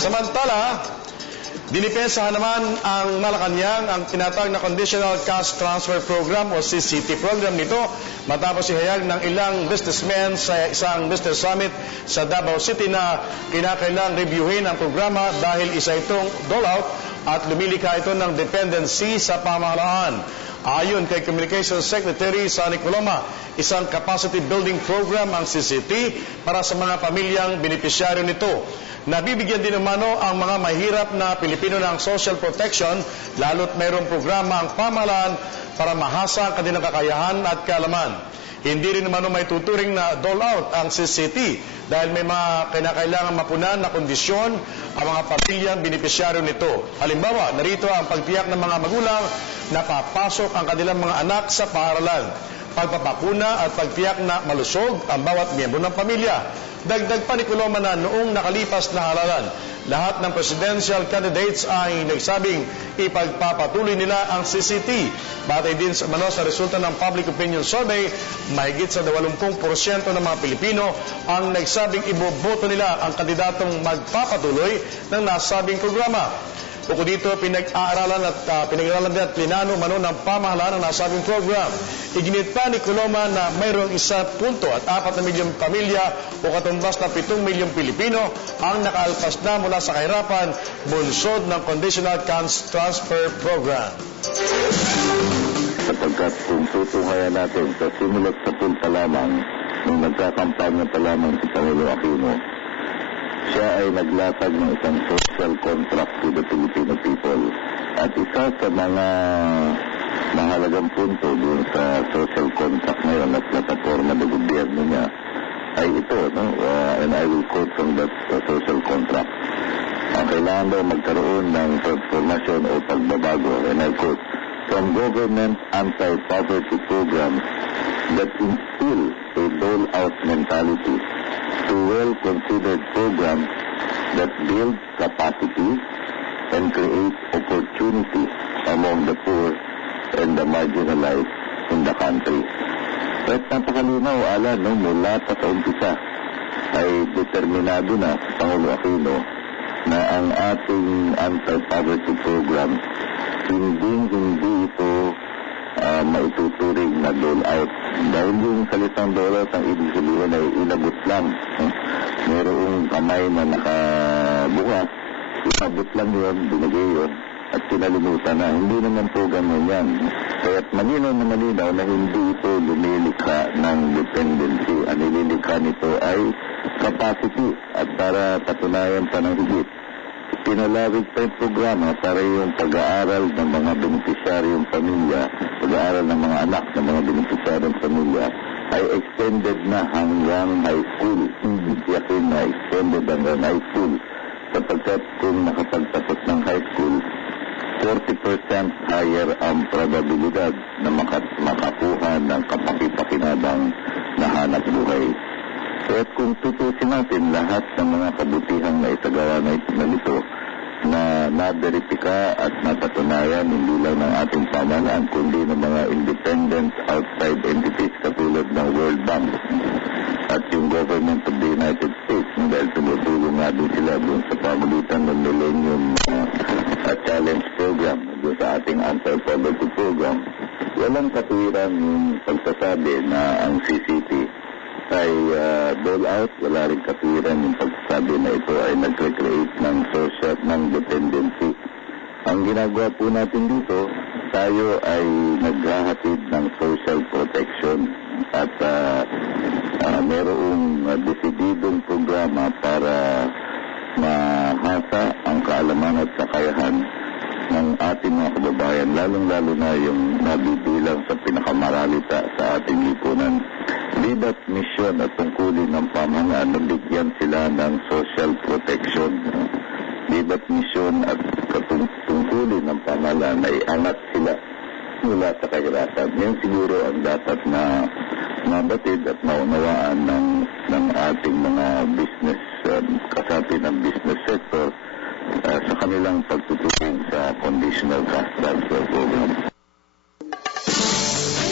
Samantala, dinipensahan naman ang Malacanang ang tinatawag na Conditional Cash Transfer Program o CCT program nito matapos ihayag ng ilang businessmen sa isang business summit sa Davao City na kinakailangang reviewin ang programa dahil isa itong dole-out at lumilikha ito ng dependency sa pamahalaan. Ayon kay Communications Secretary Sonny Coloma, isang capacity building program ang CCT para sa mga pamilyang benepisyaryo nito. Nabibigyan din umano ang mga mahirap na Pilipino ng social protection lalo't mayroong programa ang pamahalaan para mahasa ang kanilang kakayahan at kaalaman. Hindi rin umano may tuturing na dole-out ang CCT dahil may mga kinakailangan mapunan na kondisyon ang mga pamilyang benepisyaryo nito. Halimbawa, narito ang pagtiyak ng mga magulang na papasok ang kanilang mga anak sa paaralan, pagpapakuna at pagtiyak na malusog ang bawat miyembro ng pamilya. Dagdag pa ni Coloma na noong nakalipas na halalan, lahat ng presidential candidates ay nagsabing ipagpapatuloy nila ang CCT. Batay din sa resulta ng public opinion survey, mahigit sa 80% ng mga Pilipino ang nagsabing iboboto nila ang kandidatong magpapatuloy ng nasabing programa. Bukod dito, pinag-aaralan din at plinano umano ng pamahalaan ng nasabing program. Iginit pa ni Coloma na mayroong 1.4 milyong pamilya o katumbas na 7 milyong Pilipino ang nakaalpas na mula sa kahirapan bunsod ng Conditional Cash Transfer Program. Sapagkat kung tutungayan natin sa simulat sa punta lamang nung nagkakampanya pa lamang si Pangulo Aquino, siya ay naglatag ng isang social contract to the Filipino people. At isa sa mga mahalagang punto doon sa social contract na yun at plataforma ng gobyerno niya ay ito, no? And I will quote from that social contract. Ang kailangan daw magkaroon ng transformation o pagbabago, and I quote, from government anti-poverty programs that instill a dole-out mentality to well-considered programs that build capacity and create opportunity among the poor and the marginalized in the country. At napakalinaw, Alan, no, mula pa sa umpisa ay determinado na sa Pangulo Aquino na ang ating anti-poverty program hindi ito maituturing na dole-out. Dahil yung salitang dole-out ang ibig sabihin ay inabot lang. Mayroong kamay na nakabukas, inabot lang yun, binigay yun, at kinalimutan na. Hindi naman po ganun yan. Kaya't malinaw na hindi ito lumilikha ng dependency. Ang nililikha nito ay capacity. At para patunayan pa ng higit, pinalawig pa yung programa para yung pag-aaral ng mga benepisyaryong pamilya, pag-aaral ng mga anak ng mga benepisyaryong pamilya ay extended na hanggang high school. Hindi yakin na extended hanggang high school. Sapagkat kung nakapagtapos ng high school, 40% higher ang probabilidad na makakuha ng kapakipakinabang na hanap buhay. At kung tutusin natin lahat ng mga kabutihang na isagawa na ito na naberipika at napatunayan hindi lang ng ating pamahalaan kundi ng mga independent outside entities katulad ng World Bank at yung government of the United States dahil tumutulong nga din sila doon sa pamagitan ng Millennium Challenge Program doon sa ating anti-poverty program. Walang katuwiran yung pagsasabi na ang CCT ay dole-out, wala rin katuwiran yung pagsasabi na ito ay nag-recreate ng social, ng dependency. Ang ginagawa po natin dito, tayo ay naghahatid ng social protection at mayroong desididong programa para mahasa ang kaalaman at kakayahan ng ating mga kababayan, lalong-lalo na yung nabibilang sa pinakamaralita sa ating lipunan. Libat misyon at tungkulin ng pamahalaan na bigyan sila ng social protection. Libat misyon at tungkulin ng pamahalaan ay angat sila mula sa kahirapan. Yan siguro ang dapat na mabatid at maunawaan ng ating mga business, kasapi ng business sector sa kanilang pagtutukin sa Conditional Cash Transfer Program.